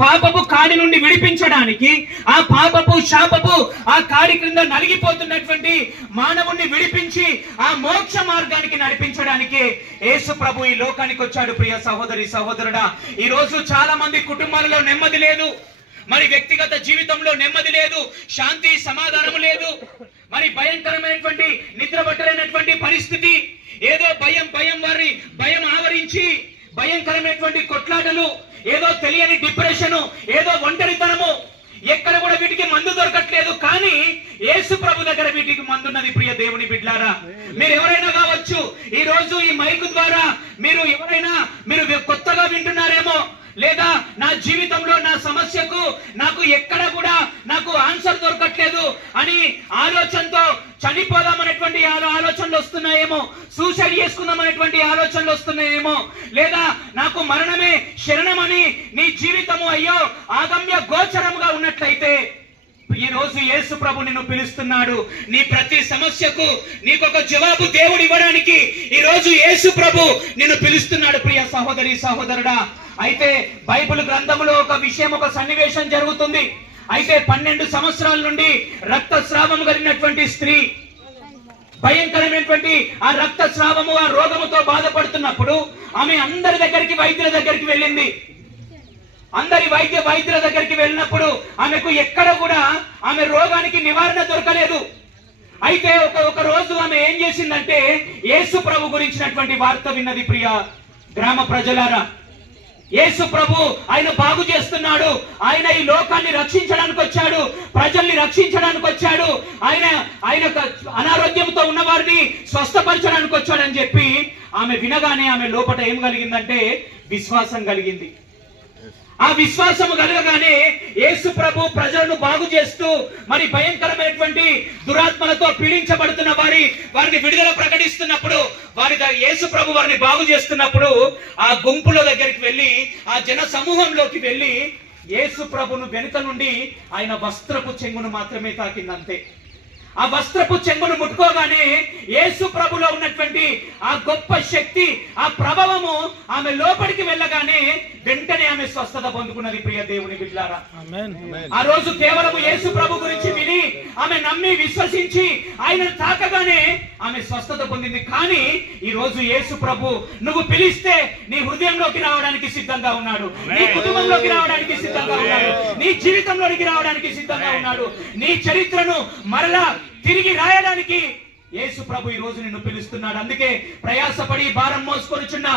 పాపపు కాడి నుండి విడిపించడానికి, ఆ పాపపు శాపపు ఆ కాడి క్రింద నలిగిపోతున్నటువంటి మానవుణ్ణి విడిపించి ఆ మోక్ష మార్గానికి నడిపించడానికి యేసు ప్రభు ఈ లోకానికి వచ్చాడు. ప్రియ సహోదరి సహోదరుడా, ఈ రోజు చాలా మంది కుటుంబాలలో నెమ్మది లేదు, మరి వ్యక్తిగత జీవితంలో నెమ్మది లేదు, శాంతి సమాధానం లేదు, మరి భయంకరమైనటువంటి నిద్ర పట్టలేనటువంటి పరిస్థితి, ఏదో భయం ఆవరించి భయంకరమైనటువంటి కొట్లాటలు, ఏదో తెలియని డిప్రెషన్, ఏదో ఒంటరితనము, ఎక్కడ కూడా వీటికి మందు దొరకట్లేదు. కానీ యేసు ప్రభు దగ్గర వీటికి మందున్నది. ప్రియ దేవుని బిడ్డలారా, మీరు ఎవరైనా కావచ్చు, ఈ రోజు ఈ మైకు ద్వారా మీరు కొత్తగా వింటున్నారేమో, లేదా నా జీవితంలో నా సమస్యకు నాకు ఎక్కడ కూడా నాకు ఆన్సర్ దొరకట్లేదు అని ఆలోచనతో చనిపోదామనేటువంటి ఆలోచనలు వస్తున్నాయేమో, సూసైడ్ చేసుకుందాం అనేటువంటి ఆలోచనలు వస్తున్నాయేమో, లేదా నాకు మరణమే శరణమని నీ జీవితము అయ్యో ఆగమ్య గోచరముగా ఉన్నట్లయితే ఈ రోజు యేసు ప్రభు నిన్ను పిలుస్తున్నాడు. నీ ప్రతి సమస్యకు నీకొక జవాబు దేవుడు ఇవ్వడానికి ఈ రోజు యేసు ప్రభు నిన్ను పిలుస్తున్నాడు. ప్రియ సహోదరి సహోదరుడా, అయితే బైబిల్ గ్రంథంలో ఒక సన్నివేశం జరుగుతుంది. అయితే 12 సంవత్సరాల నుండి రక్తస్రావం కలిగినటువంటి స్త్రీ, భయంకరమైనటువంటి ఆ రక్తస్రావము ఆ రోగముతో బాధపడుతున్నప్పుడు ఆమె అందరి దగ్గరికి వైద్యుల దగ్గరికి వెళ్ళింది. వైద్యుల దగ్గరికి వెళ్ళినప్పుడు ఆమెకు ఎక్కడ కూడా ఆమె రోగానికి నివారణ దొరకలేదు. అయితే ఒక రోజు ఆమె ఏం చేసిందంటే యేసు ప్రభు గురించినటువంటి వార్త విన్నది. ప్రియ గ్రామ ప్రజలారా, యేసు ప్రభు ఆయన బాగు చేస్తున్నాడు, ఆయన ఈ లోకాన్ని రక్షించడానికి వచ్చాడు, ప్రజల్ని రక్షించడానికి వచ్చాడు, ఆయన అనారోగ్యంతో ఉన్న వారిని స్వస్థపరచడానికి వచ్చాడని చెప్పి ఆమె వినగానే ఆమె లోపల ఏం కలిగిందంటే విశ్వాసం కలిగింది. ఆ విశ్వాసము కలగగానే యేసు ప్రభు ప్రజలను బాగు చేస్తూ మరి భయంకరమైనటువంటి దురాత్మలతో పీడించబడుతున్న వారిని విడుదల ప్రకటిస్తున్నప్పుడు, యేసు ప్రభు వారిని బాగు చేస్తున్నప్పుడు ఆ గుంపుల దగ్గరికి వెళ్ళి, ఆ జన సమూహంలోకి వెళ్ళి యేసు ప్రభును వెనుక నుండి ఆయన వస్త్రపు చెంగును మాత్రమే తాకిందంతే. ఆ వస్త్రపు చెంగును ముట్టుకోగానే యేసు ప్రభులో ఉన్నటువంటి ఆ గొప్ప శక్తి, ఆ ప్రభావము ఆమె లోపలికి వెళ్ళగానే వెంటనే ఆమె స్వస్థత పొందుకున్నది. ప్రియ దేవుని బిడ్డలారా, ఆ రోజు కేవలం యేసు ప్రభు గురించి విని ఆమె నమ్మి విశ్వసించి ఆయనను తాకగానే ఆమె స్వస్థత పొందింది. కానీ ఈ రోజు యేసు ప్రభు నువ్వు పిలిస్తే నీ హృదయంలోకి రావడానికి సిద్ధంగా ఉన్నాడు, నీ కుటుంబంలోకి రావడానికి సిద్ధంగా ఉన్నాడు, నీ జీవితంలోకి రావడానికి సిద్ధంగా ఉన్నాడు, నీ చరిత్రను మరలా తిరిగి రాయడానికి యేసు ప్రభు ఈ రోజు నిన్ను పిలుస్తున్నాడు. అందుకే ప్రయాసపడి భారం మోసుకొనిచున్న